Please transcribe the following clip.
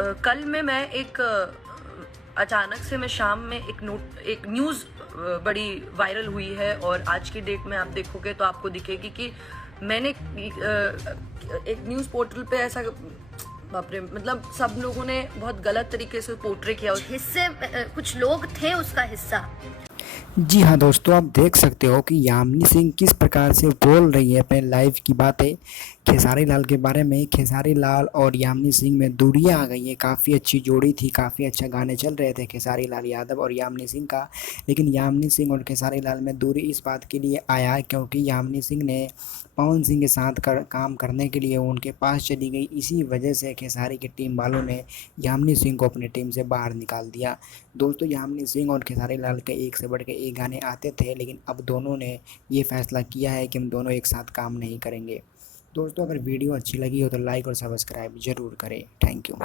कल में मैं एक अचानक से मैं शाम में एक न्यूज़ बड़ी वायरल हुई है और आज की डेट में आप देखोगे तो आपको दिखेगी कि मैंने एक न्यूज़ पोर्टल पे ऐसा, बाप रे, मतलब सब लोगों ने बहुत गलत तरीके से पोर्ट्रे किया। हिस्से कुछ लोग थे उसका हिस्सा। जी हाँ दोस्तों, आप देख सकते हो कि यामिनी सिंह किस प्रकार से बोल रही है अपने लाइफ की बातें खेसारी लाल के बारे में। खेसारी लाल और यामिनी सिंह में दूरियां आ गई हैं। काफ़ी अच्छी जोड़ी थी, काफ़ी अच्छा गाने चल रहे थे खेसारी लाल यादव और यामिनी सिंह का। लेकिन यामिनी सिंह और खेसारी लाल में दूरी इस बात के लिए आया है क्योंकि यामिनी सिंह ने पवन सिंह के साथ काम करने के लिए उनके पास चली गई। इसी वजह से खेसारी की टीम वालों ने यामिनी सिंह को अपनी टीम से बाहर निकाल दिया। दोस्तों, यामिनी सिंह और खेसारी लाल के एक से बढ़ के एक गाने आते थे, लेकिन अब दोनों ने ये फैसला किया है कि हम दोनों एक साथ काम नहीं करेंगे। दोस्तों, अगर वीडियो अच्छी लगी हो तो लाइक और सब्सक्राइब ज़रूर करें। Thank you.